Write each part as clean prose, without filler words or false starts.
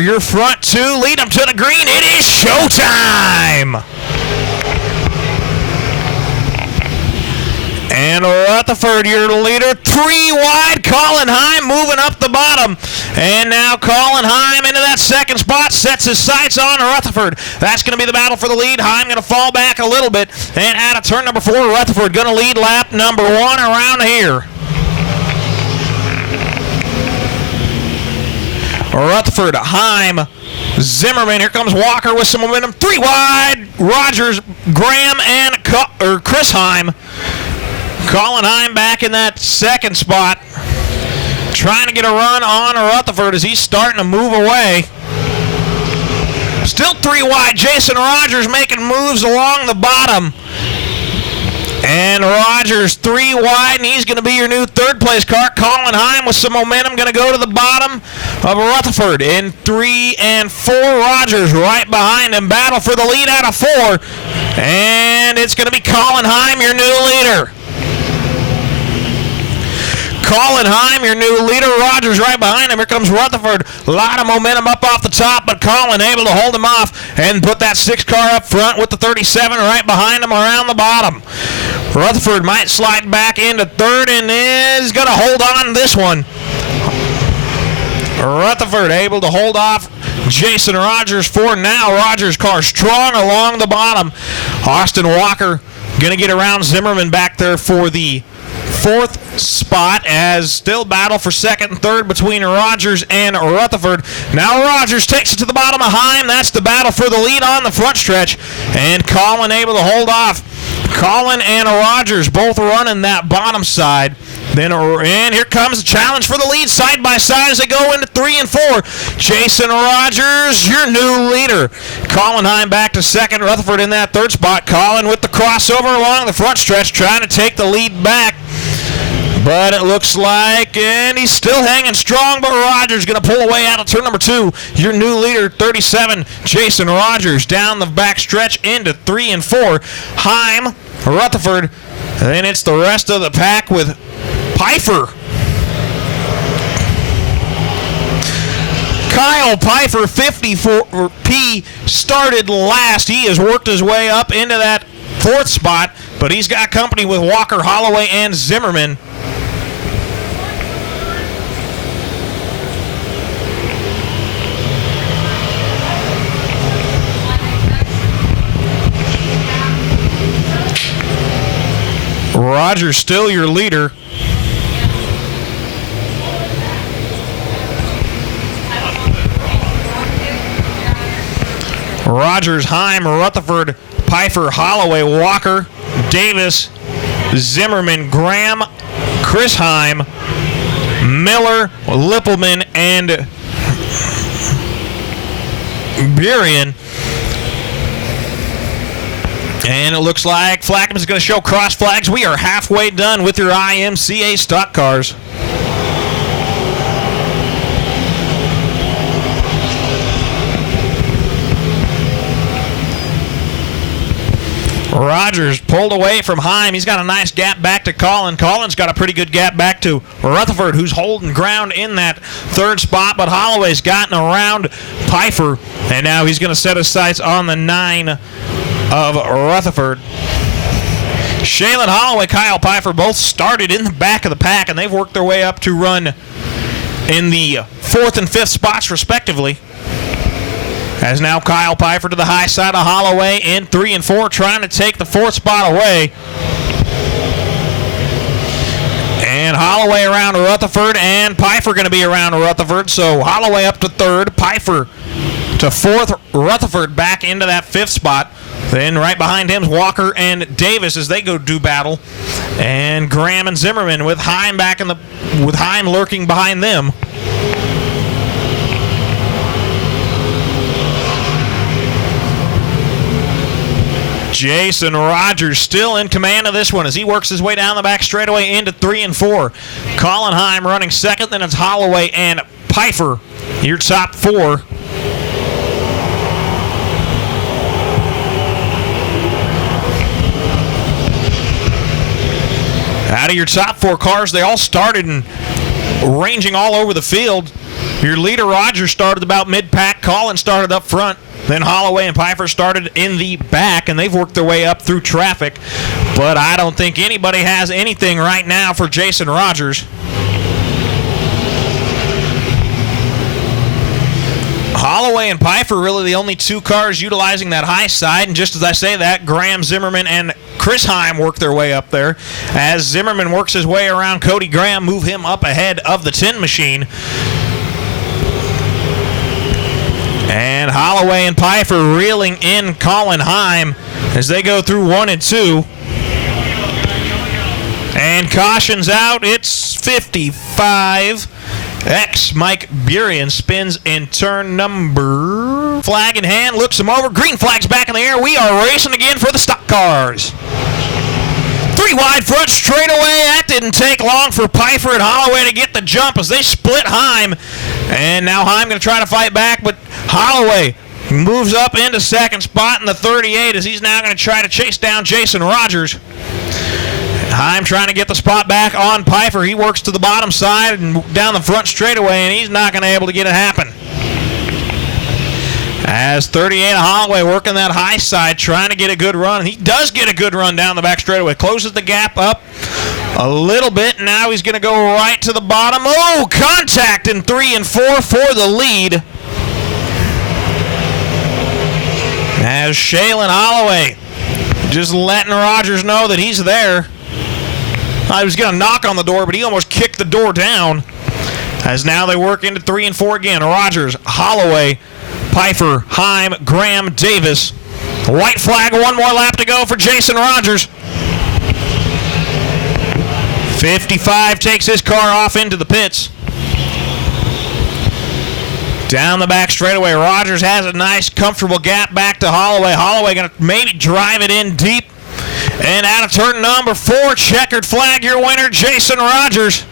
your front two. Lead them to the green. It is showtime. And Rutherford, your leader, 3 wide. Colin Heim moving up the bottom. And now Colin Heim into that second spot, sets his sights on Rutherford. That's going to be the battle for the lead. Heim going to fall back a little bit. And out of turn number 4, Rutherford going to lead lap number 1 around here. Rutherford, Heim, Zimmerman. Here comes Walker with some momentum. 3 wide. Rogers, Graham, and Chris Heim. Colin Heim back in that second spot, trying to get a run on Rutherford as he's starting to move away. Still 3 wide. Jason Rogers making moves along the bottom. And Rogers 3 wide, and he's going to be your new third-place car. Colin Heim with some momentum going to go to the bottom of Rutherford. In 3 and 4, Rogers right behind him. Battle for the lead out of 4. And it's going to be Colin Heim, your new leader. Colin Heim, your new leader. Rogers right behind him. Here comes Rutherford. A lot of momentum up off the top, but Colin able to hold him off and put that 6 car up front with the 37 right behind him around the bottom. Rutherford might slide back into third and is going to hold on this one. Rutherford able to hold off Jason Rogers for now. Rogers' car strong along the bottom. Austin Walker going to get around Zimmerman back there for the 4th spot, as still battle for 2nd and 3rd between Rogers and Rutherford. Now Rogers takes it to the bottom of Heim. That's the battle for the lead on the front stretch, and Colin able to hold off. Colin and Rogers both running that bottom side. And here comes the challenge for the lead side by side as they go into 3 and 4. Jason Rogers, your new leader. Colin Heim back to 2nd. Rutherford in that 3rd spot. Colin with the crossover along the front stretch, trying to take the lead back. But it looks like, and he's still hanging strong, but Rogers going to pull away out of turn number 2. Your new leader, 37, Jason Rogers, down the back stretch into 3 and 4. Heim, Rutherford, and then it's the rest of the pack with Pfeiffer. Kyle Pfeiffer, 54P, started last. He has worked his way up into that 4th spot, but he's got company with Walker, Holloway, and Zimmerman. Rogers still your leader. Rogers, Heim, Rutherford, Pfeiffer, Holloway, Walker, Davis, Zimmerman, Graham, Chris Heim, Miller, Lippelman, and Burian. And it looks like Flackman's going to show cross flags. We are halfway done with your IMCA stock cars. Rogers pulled away from Heim. He's got a nice gap back to Colin. Colin's got a pretty good gap back to Rutherford, who's holding ground in that 3rd spot, but Holloway's gotten around Pfeiffer, and now he's going to set his sights on the 9 of Rutherford. Shaylin Holloway, Kyle Pfeiffer both started in the back of the pack, and they've worked their way up to run in the 4th and 5th spots respectively. As now Kyle Pfeiffer to the high side of Holloway in 3 and 4, trying to take the 4th spot away. And Holloway around Rutherford, and Pfeiffer going to be around Rutherford. So Holloway up to 3rd, Pfeiffer to 4th, Rutherford back into that 5th spot. Then right behind him is Walker and Davis as they go do battle. And Graham and Zimmerman with Heim back with Heim lurking behind them. Jason Rogers still in command of this one as he works his way down the back straightaway into 3 and 4. Colin Heim running 2nd, then it's Holloway and Pfeiffer, your top 4. Out of your top 4 cars, they all started and ranging all over the field. Your leader, Rogers, started about mid-pack. Collin started up front. Then Holloway and Pfeiffer started in the back, and they've worked their way up through traffic. But I don't think anybody has anything right now for Jason Rogers. Holloway and Pfeiffer really the only two cars utilizing that high side, and just as I say that, Graham, Zimmerman, and Chris Heim work their way up there. As Zimmerman works his way around Cody Graham, move him up ahead of the tin machine. And Holloway and Pfeiffer reeling in Colin Heim as they go through 1 and 2. And cautions out, it's 55. Mike Burian spins in turn number. Flag in hand, looks him over. Green flag's back in the air. We are racing again for the stock cars. 3 wide front straightaway. That didn't take long for Pfeiffer and Holloway to get the jump as they split Heim. And now Heim going to try to fight back, but Holloway moves up into second spot in the 38 as he's now going to try to chase down Jason Rogers. Heim trying to get the spot back on Pfeiffer. He works to the bottom side and down the front straightaway, and he's not going to be able to get it happen. As 38 Holloway working that high side, trying to get a good run. He does get a good run down the back straightaway. Closes the gap up a little bit. Now he's going to go right to the bottom. Oh, contact in 3 and 4 for the lead. As Shaylin Holloway just letting Rogers know that he's there. I was going to knock on the door, but he almost kicked the door down. As now they work into 3 and 4 again. Rogers, Holloway, Pfeiffer, Heim, Graham, Davis. White flag, 1 more lap to go for Jason Rogers. 55 takes his car off into the pits. Down the back straightaway, Rogers has a nice, comfortable gap back to Holloway. Holloway going to maybe drive it in deep. And out of turn number 4, checkered flag, your winner, Jason Rogers.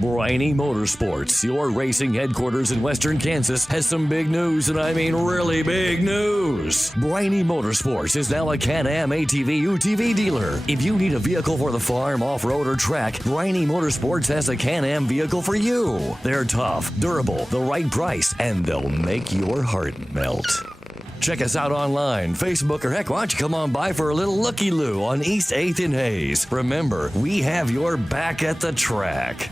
Briney Motorsports, your racing headquarters in Western Kansas, has some big news, and I mean really big news. Briney Motorsports is now a Can-Am ATV UTV dealer. If you need a vehicle for the farm, off-road, or track, Briney Motorsports has a Can-Am vehicle for you. They're tough, durable, the right price, and they'll make your heart melt. Check us out online, Facebook, or heck, why don't you come on by for a little looky-loo on East 8th and Hayes. Remember, we have your back at the track.